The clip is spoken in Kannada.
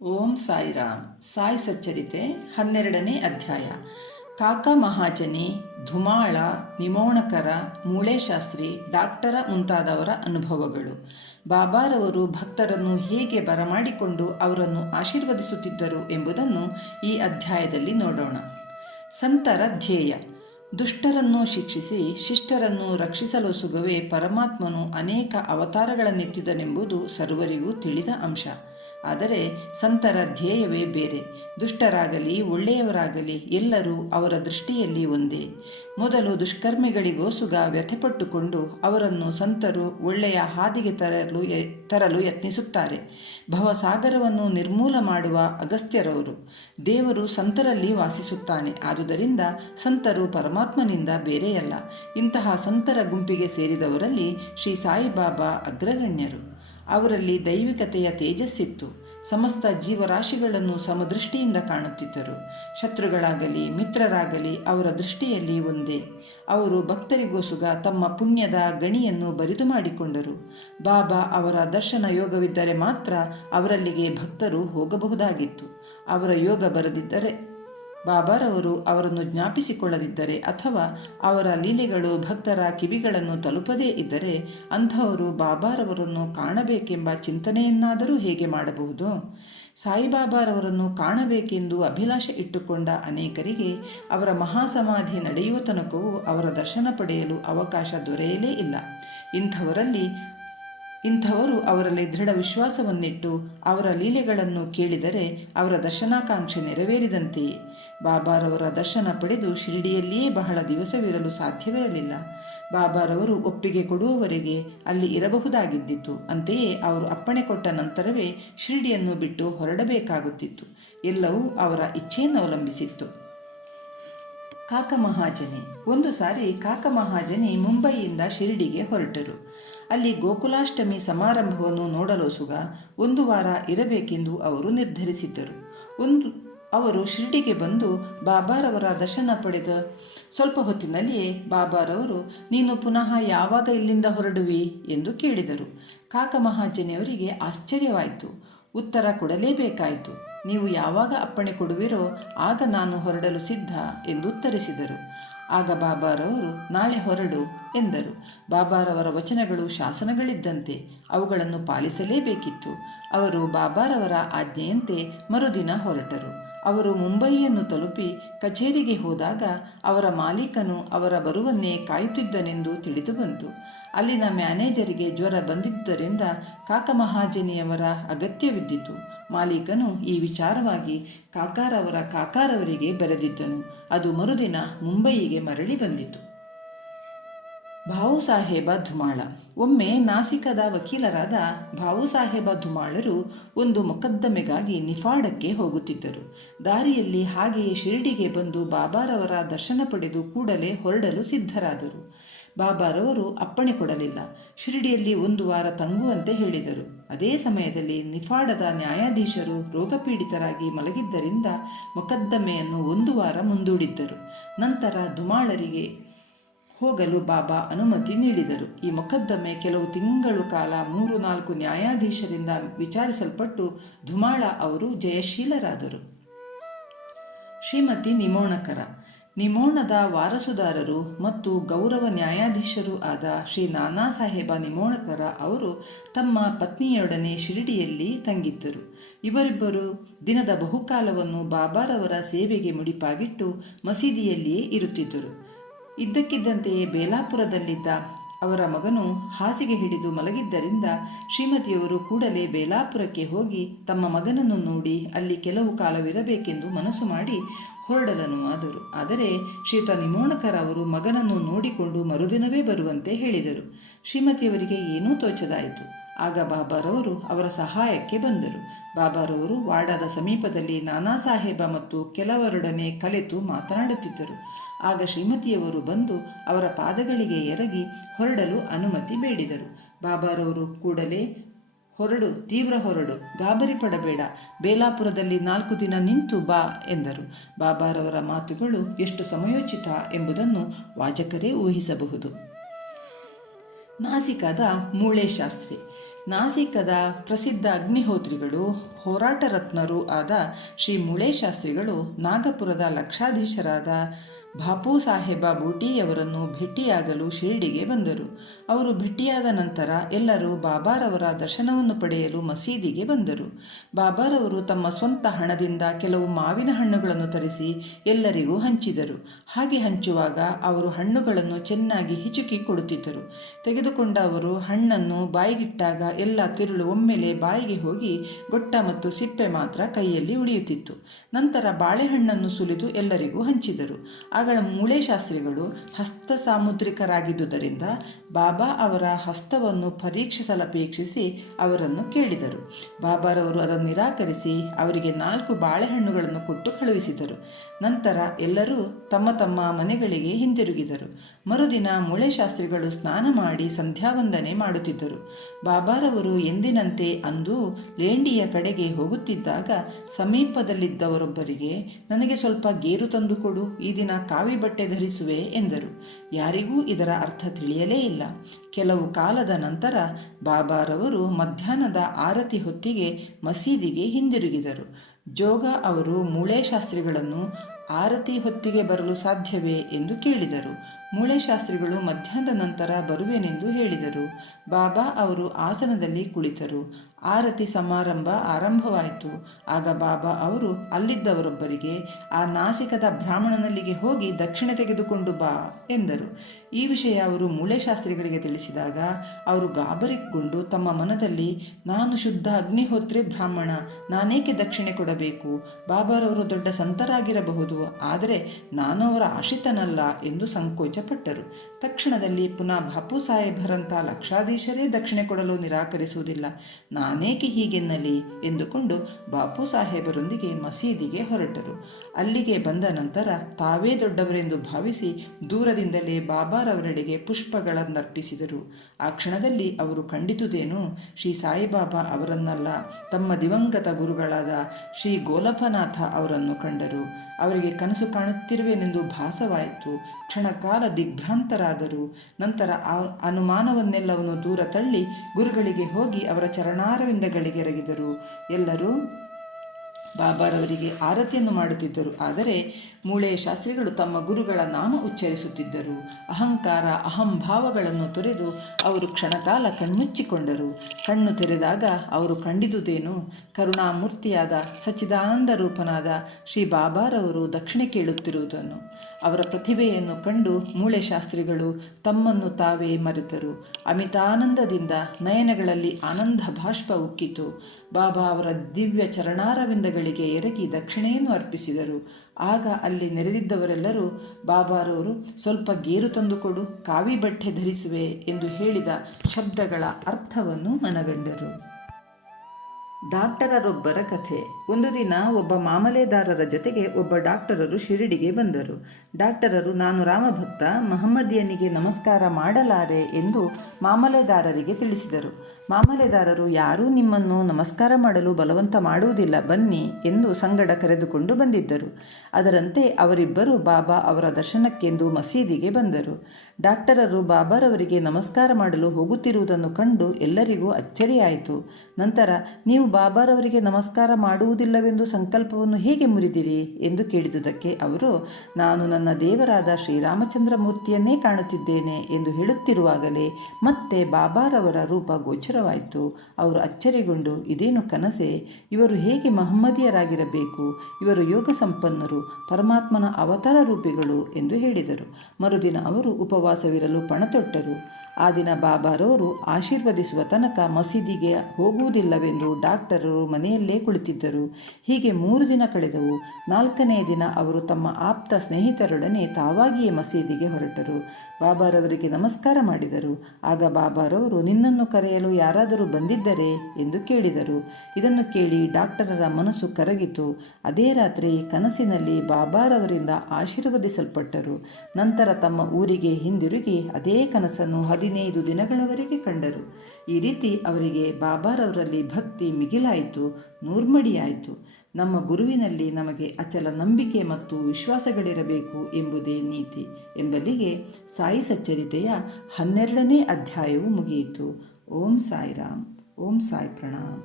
ಓಂ ಸಾಯಿರಾಮ್. ಸಾಯಿ ಸಚ್ಚರಿತೆ 12ನೇ ಅಧ್ಯಾಯ. ಕಾಕ ಮಹಾಜನಿ, ಧುಮಾಳ, ನಿಮೋಣಕರ, ಮೂಳೆಶಾಸ್ತ್ರಿ, ಡಾಕ್ಟರ ಮುಂತಾದವರ ಅನುಭವಗಳು. ಬಾಬಾರವರು ಭಕ್ತರನ್ನು ಹೇಗೆ ಬರಮಾಡಿಕೊಂಡು ಅವರನ್ನು ಆಶೀರ್ವದಿಸುತ್ತಿದ್ದರು ಎಂಬುದನ್ನು ಈ ಅಧ್ಯಾಯದಲ್ಲಿ ನೋಡೋಣ. ಸಂತರ ಧ್ಯೇಯ: ದುಷ್ಟರನ್ನು ಶಿಕ್ಷಿಸಿ ಶಿಷ್ಟರನ್ನು ರಕ್ಷಿಸಲೊಸುಗವೇ ಪರಮಾತ್ಮನು ಅನೇಕ ಅವತಾರಗಳನ್ನೆತ್ತಿದನೆಂಬುದು ಸರ್ವರಿಗೂ ತಿಳಿದ ಅಂಶ. ಆದರೆ ಸಂತರ ಧ್ಯೇಯವೇ ಬೇರೆ. ದುಷ್ಟರಾಗಲಿ ಒಳ್ಳೆಯವರಾಗಲಿ ಎಲ್ಲರೂ ಅವರ ದೃಷ್ಟಿಯಲ್ಲಿ ಒಂದೇ. ಮೊದಲು ದುಷ್ಕರ್ಮಿಗಳಿಗೋಸುಗ ವ್ಯಥೆಪಟ್ಟುಕೊಂಡು ಅವರನ್ನು ಸಂತರು ಒಳ್ಳೆಯ ಹಾದಿಗೆ ತರಲು ಯತ್ನಿಸುತ್ತಾರೆ. ಭವಸಾಗರವನ್ನು ನಿರ್ಮೂಲ ಮಾಡುವ ಅಗಸ್ತ್ಯರವರು. ದೇವರು ಸಂತರಲ್ಲಿ ವಾಸಿಸುತ್ತಾನೆ. ಆದುದರಿಂದ ಸಂತರು ಪರಮಾತ್ಮನಿಂದ ಬೇರೆಯಲ್ಲ. ಇಂತಹ ಸಂತರ ಗುಂಪಿಗೆ ಸೇರಿದವರಲ್ಲಿ ಶ್ರೀ ಸಾಯಿಬಾಬಾ ಅಗ್ರಗಣ್ಯರು. ಅವರಲ್ಲಿ ದೈವಿಕತೆಯ ತೇಜಸ್ಸಿತ್ತು. ಸಮಸ್ತ ಜೀವರಾಶಿಗಳನ್ನು ಸಮದೃಷ್ಟಿಯಿಂದ ಕಾಣುತ್ತಿದ್ದರು. ಶತ್ರುಗಳಾಗಲಿ ಮಿತ್ರರಾಗಲಿ ಅವರ ದೃಷ್ಟಿಯಲ್ಲಿ ಒಂದೇ. ಅವರು ಭಕ್ತರಿಗೋಸುಗ ತಮ್ಮ ಪುಣ್ಯದ ಗಣಿಯನ್ನು ಬರಿದು ಮಾಡಿಕೊಂಡರು. ಬಾಬಾ ಅವರ ದರ್ಶನ ಯೋಗವಿದ್ದರೆ ಮಾತ್ರ ಅವರಲ್ಲಿಗೆ ಭಕ್ತರು ಹೋಗಬಹುದಾಗಿತ್ತು. ಅವರ ಯೋಗ ಬರದಿದ್ದರೆ, ಬಾಬಾರವರು ಅವರನ್ನು ಜ್ಞಾಪಿಸಿಕೊಳ್ಳದಿದ್ದರೆ ಅಥವಾ ಅವರ ಲೀಲೆಗಳು ಭಕ್ತರ ಕಿವಿಗಳನ್ನು ತಲುಪದೇ ಇದ್ದರೆ ಅಂಥವರು ಬಾಬಾರವರನ್ನು ಕಾಣಬೇಕೆಂಬ ಚಿಂತನೆಯನ್ನಾದರೂ ಹೇಗೆ ಮಾಡಬಹುದು? ಸಾಯಿಬಾಬಾರವರನ್ನು ಕಾಣಬೇಕೆಂದು ಅಭಿಲಾಷೆ ಇಟ್ಟುಕೊಂಡ ಅನೇಕರಿಗೆ ಅವರ ಮಹಾಸಮಾಧಿ ನಡೆಯುವ ತನಕವೂ ಅವರ ದರ್ಶನ ಪಡೆಯಲು ಅವಕಾಶ ದೊರೆಯಲೇ ಇಲ್ಲ. ಇಂಥವರು ಅವರಲ್ಲಿ ದೃಢ ವಿಶ್ವಾಸವನ್ನಿಟ್ಟು ಅವರ ಲೀಲೆಗಳನ್ನು ಕೇಳಿದರೆ ಅವರ ದರ್ಶನಾಕಾಂಕ್ಷೆ ನೆರವೇರಿದಂತೆಯೇ. ಬಾಬಾರವರ ದರ್ಶನ ಪಡೆದು ಶಿರಡಿಯಲ್ಲಿಯೇ ಬಹಳ ದಿವಸವಿರಲು ಸಾಧ್ಯವಿರಲಿಲ್ಲ. ಬಾಬಾರವರು ಒಪ್ಪಿಗೆ ಕೊಡುವವರೆಗೆ ಅಲ್ಲಿ ಇರಬಹುದಾಗಿದ್ದಿತು. ಅಂತೆಯೇ ಅವರು ಅಪ್ಪಣೆ ಕೊಟ್ಟ ನಂತರವೇ ಶಿರಡಿಯನ್ನು ಬಿಟ್ಟು ಹೊರಡಬೇಕಾಗುತ್ತಿತ್ತು. ಎಲ್ಲವೂ ಅವರ ಇಚ್ಛೆಯನ್ನವಲಂಬಿಸಿತ್ತು. ಕಾಕ ಮಹಾಜನಿ. ಒಂದು ಸಾರಿ ಕಾಕ ಮಹಾಜನಿ ಮುಂಬಯಿಯಿಂದ ಶಿರಡಿಗೆ ಹೊರಟರು. ಅಲ್ಲಿ ಗೋಕುಲಾಷ್ಟಮಿ ಸಮಾರಂಭವನ್ನು ನೋಡಲೋಸುಗ 1 ವಾರ ಇರಬೇಕೆಂದು ಅವರು ನಿರ್ಧರಿಸಿದ್ದರು. ಅವರು ಶಿರಡಿಗೆ ಬಂದು ಬಾಬಾರವರ ದರ್ಶನ ಪಡೆದ ಸ್ವಲ್ಪ ಹೊತ್ತಿನಲ್ಲಿಯೇ ಬಾಬಾರವರು, ನೀನು ಪುನಃ ಯಾವಾಗ ಇಲ್ಲಿಂದ ಹೊರಡುವಿ ಎಂದು ಕೇಳಿದರು. ಕಾಕ ಮಹಾಜನಿಯವರಿಗೆ ಆಶ್ಚರ್ಯವಾಯಿತು. ಉತ್ತರ ಕೊಡಲೇಬೇಕಾಯಿತು. ನೀವು ಯಾವಾಗ ಅಪ್ಪಣೆ ಕೊಡುವಿರೋ ಆಗ ನಾನು ಹೊರಡಲು ಸಿದ್ಧ ಎಂದು ಉತ್ತರಿಸಿದರು. ಆಗ ಬಾಬಾರವರು, ನಾಳೆ ಹೊರಡು ಎಂದರು. ಬಾಬಾರವರ ವಚನಗಳು ಶಾಸನಗಳಿದ್ದಂತೆ. ಅವುಗಳನ್ನು ಪಾಲಿಸಲೇಬೇಕಿತ್ತು. ಅವರು ಬಾಬಾರವರ ಆಜ್ಞೆಯಂತೆ ಮರುದಿನ ಹೊರಟರು. ಅವರು ಮುಂಬಯಿಯನ್ನು ತಲುಪಿ ಕಚೇರಿಗೆ ಹೋದಾಗ ಅವರ ಮಾಲೀಕನು ಅವರ ಬರುವನ್ನೇ ಕಾಯುತ್ತಿದ್ದನೆಂದು ತಿಳಿದು ಬಂತು. ಅಲ್ಲಿನ ಮ್ಯಾನೇಜರಿಗೆ ಜ್ವರ ಬಂದಿದ್ದರಿಂದ ಕಾಕ ಮಹಾಜನಿಯವರ ಅಗತ್ಯವಿದ್ದಿತು. ಮಾಲೀಕನು ಈ ವಿಚಾರವಾಗಿ ಕಾಕಾರವರಿಗೆ ಬರೆದಿದ್ದನು. ಅದು ಮರುದಿನ ಮುಂಬಯಿಗೆ ಮರಳಿ ಬಂದಿತು. ಭಾವುಸಾಹೇಬ ಧುಮಾಳ. ಒಮ್ಮೆ ನಾಸಿಕದ ವಕೀಲರಾದ ಭಾವುಸಾಹೇಬ ಧುಮಾಳರು ಒಂದು ಮೊಕದ್ದಮೆಗಾಗಿ ನಿಫಾಡಕ್ಕೆ ಹೋಗುತ್ತಿದ್ದರು. ದಾರಿಯಲ್ಲಿ ಹಾಗೆಯೇ ಶಿರಡಿಗೆ ಬಂದು ಬಾಬಾರವರ ದರ್ಶನ ಪಡೆದು ಕೂಡಲೇ ಹೊರಡಲು ಸಿದ್ಧರಾದರು. ಬಾಬಾರವರು ಅಪ್ಪಣೆ ಕೊಡಲಿಲ್ಲ. ಶಿರಡಿಯಲ್ಲಿ 1 ವಾರ ತಂಗುವಂತೆ ಹೇಳಿದರು. ಅದೇ ಸಮಯದಲ್ಲಿ ನಿಫಾಡದ ನ್ಯಾಯಾಧೀಶರು ರೋಗಪೀಡಿತರಾಗಿ ಮಲಗಿದ್ದರಿಂದ ಮೊಕದ್ದಮೆಯನ್ನು 1 ವಾರ ಮುಂದೂಡಿದ್ದರು. ನಂತರ ಧುಮಾಳರಿಗೆ ಹೋಗಲು ಬಾಬಾ ಅನುಮತಿ ನೀಡಿದರು. ಈ ಮೊಕದ್ದಮೆ ಕೆಲವು ತಿಂಗಳು ಕಾಲ 3-4 ನ್ಯಾಯಾಧೀಶರಿಂದ ವಿಚಾರಿಸಲ್ಪಟ್ಟು ಧುಮಾಳ ಅವರು ಜಯಶೀಲರಾದರು. ಶ್ರೀಮತಿ ನಿಮೋಣಕರ. ನಿಮೋಣದ ವಾರಸುದಾರರು ಮತ್ತು ಗೌರವ ನ್ಯಾಯಾಧೀಶರೂ ಆದ ಶ್ರೀ ನಾನಾ ಸಾಹೇಬ ನಿಮೋಣಕರ ಅವರು ತಮ್ಮ ಪತ್ನಿಯೊಡನೆ ಶಿರಡಿಯಲ್ಲಿ ತಂಗಿದ್ದರು. ಇವರಿಬ್ಬರು ದಿನದ ಬಹುಕಾಲವನ್ನು ಬಾಬಾರವರ ಸೇವೆಗೆ ಮುಡಿಪಾಗಿಟ್ಟು ಮಸೀದಿಯಲ್ಲಿಯೇ ಇರುತ್ತಿದ್ದರು. ಇದ್ದಕ್ಕಿದ್ದಂತೆಯೇ ಬೇಲಾಪುರದಲ್ಲಿದ್ದ ಅವರ ಮಗನು ಹಾಸಿಗೆ ಹಿಡಿದು ಮಲಗಿದ್ದರಿಂದ ಶ್ರೀಮತಿಯವರು ಕೂಡಲೇ ಬೇಲಾಪುರಕ್ಕೆ ಹೋಗಿ ತಮ್ಮ ಮಗನನ್ನು ನೋಡಿ ಅಲ್ಲಿ ಕೆಲವು ಕಾಲವಿರಬೇಕೆಂದು ಮನಸ್ಸು ಮಾಡಿ ಹೊರಡಲನು ಆದರು. ಆದರೆ ಶ್ರೀಯುತ ನಿಮೋಣಕರ ಅವರು ಮಗನನ್ನು ನೋಡಿಕೊಂಡು ಮರುದಿನವೇ ಬರುವಂತೆ ಹೇಳಿದರು. ಶ್ರೀಮತಿಯವರಿಗೆ ಏನೂ ತೋಚದಾಯಿತು. ಆಗ ಬಾಬಾರವರು ಅವರ ಸಹಾಯಕ್ಕೆ ಬಂದರು. ಬಾಬಾರವರು ವಾಡಾದ ಸಮೀಪದಲ್ಲಿ ನಾನಾ ಸಾಹೇಬ ಮತ್ತು ಕೆಲವರೊಡನೆ ಕಲೆತು ಮಾತನಾಡುತ್ತಿದ್ದರು. ಆಗ ಶ್ರೀಮತಿಯವರು ಬಂದು ಅವರ ಪಾದಗಳಿಗೆ ಎರಗಿ ಹೊರಡಲು ಅನುಮತಿ ಬೇಡಿದರು. ಬಾಬಾರವರು ಕೂಡಲೇ, ತೀವ್ರ ಹೊರಡು, ಗಾಬರಿ ಪಡಬೇಡ, ಬೇಲಾಪುರದಲ್ಲಿ 4 ದಿನ ನಿಂತು ಬಾ ಎಂದರು. ಬಾಬಾರವರ ಮಾತುಗಳು ಎಷ್ಟು ಸಮಯೋಚಿತ ಎಂಬುದನ್ನು ವಾಚಕರೇ ಊಹಿಸಬಹುದು. ನಾಸಿಕದ ಮೂಳೆಶಾಸ್ತ್ರಿ. ನಾಸಿಕದ ಪ್ರಸಿದ್ಧ ಅಗ್ನಿಹೋತ್ರಿಗಳು, ಹೋರಾಟ ರತ್ನರೂ ಆದ ಶ್ರೀ ಮೂಳೆ ಶಾಸ್ತ್ರಿಗಳು ನಾಗಪುರದ ಲಕ್ಷಾಧೀಶರಾದ ಬಾಪೂ ಸಾಹೇಬ ಬೂಟಿಯವರನ್ನು ಭೇಟಿಯಾಗಲು ಶಿರಡಿಗೆ ಬಂದರು. ಅವರು ಭೇಟಿಯಾದ ನಂತರ ಎಲ್ಲರೂ ಬಾಬಾರವರ ದರ್ಶನವನ್ನು ಪಡೆಯಲು ಮಸೀದಿಗೆ ಬಂದರು. ಬಾಬಾರವರು ತಮ್ಮ ಸ್ವಂತ ಹಣದಿಂದ ಕೆಲವು ಮಾವಿನ ಹಣ್ಣುಗಳನ್ನು ತರಿಸಿ ಎಲ್ಲರಿಗೂ ಹಂಚಿದರು. ಹಾಗೆ ಹಂಚುವಾಗ ಅವರು ಹಣ್ಣುಗಳನ್ನು ಚೆನ್ನಾಗಿ ಹಿಚುಕಿ ಕೊಡುತ್ತಿದ್ದರು. ತೆಗೆದುಕೊಂಡ ಅವರು ಹಣ್ಣನ್ನು ಬಾಯಿಗಿಟ್ಟಾಗ ಎಲ್ಲ ತಿರುಳು ಒಮ್ಮೆಲೆ ಬಾಯಿಗೆ ಹೋಗಿ ಗೊಟ್ಟ ಮತ್ತು ಸಿಪ್ಪೆ ಮಾತ್ರ ಕೈಯಲ್ಲಿ ಉಳಿಯುತ್ತಿತ್ತು. ನಂತರ ಬಾಳೆಹಣ್ಣನ್ನು ಸುಲಿದು ಎಲ್ಲರಿಗೂ ಹಂಚಿದರು. ಆಗಳ ಮೂಳೆ ಶಾಸ್ತ್ರಿಗಳು ಹಸ್ತ ಸಾಮುದ್ರಿಕರಾಗಿದ್ದುದರಿಂದ ಬಾಬಾ ಅವರ ಹಸ್ತವನ್ನು ಪರೀಕ್ಷಿಸಲಪೇಕ್ಷಿಸಿ ಅವರನ್ನು ಕೇಳಿದರು. ಬಾಬಾರವರು ಅದನ್ನು ನಿರಾಕರಿಸಿ ಅವರಿಗೆ 4 ಬಾಳೆಹಣ್ಣುಗಳನ್ನು ಕೊಟ್ಟು ಕಳುಹಿಸಿದರು. ನಂತರ ಎಲ್ಲರೂ ತಮ್ಮ ತಮ್ಮ ಮನೆಗಳಿಗೆ ಹಿಂದಿರುಗಿದರು. ಮರುದಿನ ಮೂಳೆ ಶಾಸ್ತ್ರಿಗಳು ಸ್ನಾನ ಮಾಡಿ ಸಂಧ್ಯಾವಂದನೆ ಮಾಡುತ್ತಿದ್ದರು. ಬಾಬಾರವರು ಎಂದಿನಂತೆ ಅಂದು ಲೇಂಡಿಯ ಕಡೆಗೆ ಹೋಗುತ್ತಿದ್ದಾಗ ಸಮೀಪದಲ್ಲಿದ್ದವರೊಬ್ಬರಿಗೆ, ನನಗೆ ಸ್ವಲ್ಪ ಗೇರು ತಂದು ಕೊಡು, ಈ ದಿನ ಕಾವಿ ಬಟ್ಟೆ ಧರಿಸುವೆ ಎಂದರು. ಯಾರಿಗೂ ಇದರ ಅರ್ಥ ತಿಳಿಯಲೇ ಇಲ್ಲ. ಕೆಲವು ಕಾಲದ ನಂತರ ಬಾಬಾರವರು ಮಧ್ಯಾಹ್ನದ ಆರತಿ ಹೊತ್ತಿಗೆ ಮಸೀದಿಗೆ ಹಿಂದಿರುಗಿದರು. ಜೋಗ ಅವರು ಮೂಳೆ ಶಾಸ್ತ್ರಿಗಳನ್ನು ಆರತಿ ಹೊತ್ತಿಗೆ ಬರಲು ಸಾಧ್ಯವೇ ಎಂದು ಕೇಳಿದರು. ಮೂಳೆ ಶಾಸ್ತ್ರಿಗಳು ಮಧ್ಯಾಹ್ನದ ನಂತರ ಬರುವೆನೆಂದು ಹೇಳಿದರು. ಬಾಬಾ ಅವರು ಆಸನದಲ್ಲಿ ಕುಳಿತರು. ಆರತಿ ಸಮಾರಂಭ ಆರಂಭವಾಯಿತು. ಆಗ ಬಾಬಾ ಅವರು ಅಲ್ಲಿದ್ದವರೊಬ್ಬರಿಗೆ, ಆ ನಾಸಿಕದ ಬ್ರಾಹ್ಮಣನಲ್ಲಿಗೆ ಹೋಗಿ ದಕ್ಷಿಣೆ ತೆಗೆದುಕೊಂಡು ಬಾ ಎಂದರು. ಈ ವಿಷಯ ಅವರು ಮೂಳೆ ಶಾಸ್ತ್ರಿಗಳಿಗೆ ತಿಳಿಸಿದಾಗ ಅವರು ಗಾಬರಿಗೊಂಡು ತಮ್ಮ ಮನದಲ್ಲಿ, ನಾನು ಶುದ್ಧ ಅಗ್ನಿಹೋತ್ರಿ ಬ್ರಾಹ್ಮಣ, ನಾನೇಕೆ ದಕ್ಷಿಣೆ ಕೊಡಬೇಕು? ಬಾಬಾರವರು ದೊಡ್ಡ ಸಂತರಾಗಿರಬಹುದು, ಆದರೆ ನಾನು ಅವರ ಆಶ್ರಿತನಲ್ಲ ಎಂದು ಸಂಕೋಚಪಟ್ಟರು. ತಕ್ಷಣದಲ್ಲಿ ಪುನಃ ಬಾಪೂ ಸಾಹೇಬರಂಥ ಲಕ್ಷಾಧೀಶರೇ ದಕ್ಷಿಣೆ ಕೊಡಲು ನಿರಾಕರಿಸುವುದಿಲ್ಲ, ನಾನೇಕೆ ಹೀಗೆನ್ನಲಿ ಎಂದುಕೊಂಡು ಬಾಪೂ ಸಾಹೇಬರೊಂದಿಗೆ ಮಸೀದಿಗೆ ಹೊರಟರು. ಅಲ್ಲಿಗೆ ಬಂದ ನಂತರ ತಾವೇ ದೊಡ್ಡವರೆಂದು ಭಾವಿಸಿ ದೂರದಿಂದಲೇ ಬಾಬಾರವರೆಡೆಗೆ ಪುಷ್ಪಗಳನ್ನರ್ಪಿಸಿದರು. ಆ ಕ್ಷಣದಲ್ಲಿ ಅವರು ಕಂಡಿತುದೇನು, ಶ್ರೀ ಸಾಯಿಬಾಬಾ ಅವರನ್ನಲ್ಲ, ತಮ್ಮ ದಿವಂಗತ ಗುರುಗಳಾದ ಶ್ರೀ ಗೋಲಪನಾಥ ಅವರನ್ನು ಕಂಡರು. ಅವರಿಗೆ ಕನಸು ಕಾಣುತ್ತಿರುವೆನೆಂದು ಭಾಸವಾಯಿತು. ಕ್ಷಣಕಾಲ ದಿಗ್ಭ್ರಾಂತರಾದರು. ನಂತರ ಅನುಮಾನವನ್ನೆಲ್ಲವನ್ನು ದೂರ ತಳ್ಳಿ ಗುರುಗಳಿಗೆ ಹೋಗಿ ಅವರ ಚರಣಾರವಿಂದಗಳಿಗೆ ಎರಗಿದರು. ಎಲ್ಲರೂ ಬಾಬಾರವರಿಗೆ ಆರತಿಯನ್ನು ಮಾಡುತ್ತಿದ್ದರು. ಆದರೆ ಮೂಳೆ ಶಾಸ್ತ್ರಿಗಳು ತಮ್ಮ ಗುರುಗಳ ನಾಮ ಉಚ್ಚರಿಸುತ್ತಿದ್ದರು. ಅಹಂಕಾರ ಅಹಂಭಾವಗಳನ್ನು ತೊರೆದು ಅವರು ಕ್ಷಣಕಾಲ ಕಣ್ಮುಚ್ಚಿಕೊಂಡರು. ಕಣ್ಣು ತೆರೆದಾಗ ಅವರು ಕಂಡಿದುದೇನು, ಕರುಣಾಮೂರ್ತಿಯಾದ ಸಚ್ಚಿದಾನಂದ ರೂಪನಾದ ಶ್ರೀ ಬಾಬಾರವರು ದಕ್ಷಿಣೆ ಕೇಳುತ್ತಿರುವುದನ್ನು. ಅವರ ಪ್ರತಿಭೆಯನ್ನು ಕಂಡು ಮೂಳೆ ಶಾಸ್ತ್ರಿಗಳು ತಮ್ಮನ್ನು ತಾವೇ ಮರೆತರು. ಅಮಿತಾನಂದದಿಂದ ನಯನಗಳಲ್ಲಿ ಆನಂದ ಬಾಷ್ಪ ಉಕ್ಕಿತು. ಬಾಬಾ ಅವರ ದಿವ್ಯ ಚರಣಾರವಿಂದಗಳಿಗೆ ಎರಗಿ ದಕ್ಷಿಣೆಯನ್ನು ಅರ್ಪಿಸಿದರು. ಆಗ ಅಲ್ಲಿ ನೆರೆದಿದ್ದವರೆಲ್ಲರೂ ಬಾಬಾರವರು ಸ್ವಲ್ಪ ಗೇರು ತಂದುಕೊಡು, ಕಾವಿ ಬಟ್ಟೆ ಧರಿಸುವೆ ಎಂದು ಹೇಳಿದ ಶಬ್ದಗಳ ಅರ್ಥವನ್ನು ಮನಗಂಡರು. ಡಾಕ್ಟರರೊಬ್ಬರ ಕಥೆ. ಒಂದು ದಿನ ಒಬ್ಬ ಮಾಮಲೆದಾರರ ಜೊತೆಗೆ ಒಬ್ಬ ಡಾಕ್ಟರರು ಶಿರಡಿಗೆ ಬಂದರು. ಡಾಕ್ಟರರು, ನಾನು ರಾಮಭಕ್ತ, ಮಹಮ್ಮದಿಯನಿಗೆ ನಮಸ್ಕಾರ ಮಾಡಲಾರೆ ಎಂದು ಮಾಮಲೆದಾರರಿಗೆ ತಿಳಿಸಿದರು. ಮಾಮಲೆದಾರರು, ಯಾರೂ ನಿಮ್ಮನ್ನು ನಮಸ್ಕಾರ ಮಾಡಲು ಬಲವಂತ ಮಾಡುವುದಿಲ್ಲ, ಬನ್ನಿ ಎಂದು ಸಂಗಡ ಕರೆದುಕೊಂಡು ಬಂದಿದ್ದರು. ಅದರಂತೆ ಅವರಿಬ್ಬರು ಬಾಬಾ ಅವರ ದರ್ಶನಕ್ಕೆಂದು ಮಸೀದಿಗೆ ಬಂದರು. ಡಾಕ್ಟರರು ಬಾಬಾರವರಿಗೆ ನಮಸ್ಕಾರ ಮಾಡಲು ಹೋಗುತ್ತಿರುವುದನ್ನು ಕಂಡು ಎಲ್ಲರಿಗೂ ಅಚ್ಚರಿಯಾಯಿತು. ನಂತರ, ನೀವು ಬಾಬಾರವರಿಗೆ ನಮಸ್ಕಾರ ಮಾಡುವುದಿಲ್ಲವೆಂದು ಸಂಕಲ್ಪವನ್ನು ಹೇಗೆ ಮುರಿದಿರಿ ಎಂದು ಕೇಳಿದುದಕ್ಕೆ ಅವರು, ನಾನು ನನ್ನ ದೇವರಾದ ಶ್ರೀರಾಮಚಂದ್ರ ಮೂರ್ತಿಯನ್ನೇ ಕಾಣುತ್ತಿದ್ದೇನೆ ಎಂದು ಹೇಳುತ್ತಿರುವಾಗಲೇ ಮತ್ತೆ ಬಾಬಾರವರ ರೂಪ ಗೋಚರವಾಯಿತು. ಅವರು ಅಚ್ಚರಿಗೊಂಡು, ಇದೇನು ಕನಸೆ? ಇವರು ಹೇಗೆ ಮಹಮ್ಮದಿಯರಾಗಿರಬೇಕು? ಇವರು ಯೋಗ ಸಂಪನ್ನರು, ಪರಮಾತ್ಮನ ಅವತಾರ ರೂಪಿಗಳು ಎಂದು ಹೇಳಿದರು. ಮರುದಿನ ಅವರು ಉಪವಾಸವಿರಲು ಪಣತೊಟ್ಟರು. ಆ ದಿನ ಬಾಬಾರವರು ಆಶೀರ್ವದಿಸುವ ತನಕ ಮಸೀದಿಗೆ ಹೋಗುವುದಿಲ್ಲವೆಂದು ಡಾಕ್ಟರರು ಮನೆಯಲ್ಲೇ ಕುಳಿತಿದ್ದರು. ಹೀಗೆ 3 ದಿನ ಕಳೆದವು. 4ನೆಯ ದಿನ ಅವರು ತಮ್ಮ ಆಪ್ತ ಸ್ನೇಹಿತರೊಡನೆ ತಾವಾಗಿಯೇ ಮಸೀದಿಗೆ ಹೊರಟರು. ಬಾಬಾರವರಿಗೆ ನಮಸ್ಕಾರ ಮಾಡಿದರು. ಆಗ ಬಾಬಾರವರು, ನಿನ್ನನ್ನು ಕರೆಯಲು ಯಾರಾದರೂ ಬಂದಿದ್ದರೇ ಎಂದು ಕೇಳಿದರು. ಇದನ್ನು ಕೇಳಿ ಡಾಕ್ಟರರ ಮನಸ್ಸು ಕರಗಿತು. ಅದೇ ರಾತ್ರಿ ಕನಸಿನಲ್ಲಿ ಬಾಬಾರವರಿಂದ ಆಶೀರ್ವದಿಸಲ್ಪಟ್ಟರು. ನಂತರ ತಮ್ಮ ಊರಿಗೆ ಹಿಂದಿರುಗಿ ಅದೇ ಕನಸನ್ನು 15 ದಿನಗಳವರೆಗೆ ಕಂಡರು. ಈ ರೀತಿ ಅವರಿಗೆ ಬಾಬಾರವರಲ್ಲಿ ಭಕ್ತಿ ಮಿಗಿಲಾಯಿತು, ನೂರ್ಮಡಿಯಾಯಿತು. ನಮ್ಮ ಗುರುವಿನಲ್ಲಿ ನಮಗೆ ಅಚಲ ನಂಬಿಕೆ ಮತ್ತು ವಿಶ್ವಾಸಗಳಿರಬೇಕು ಎಂಬುದೇ ನೀತಿ ಎಂಬಲ್ಲಿಗೆ ಸಾಯಿ ಸಚ್ಚರಿತೆಯ 12ನೇ ಅಧ್ಯಾಯವು ಮುಗಿಯಿತು. ಓಂ ಸಾಯಿರಾಮ್. ಓಂ ಸಾಯಿ ಪ್ರಣಾಮ್.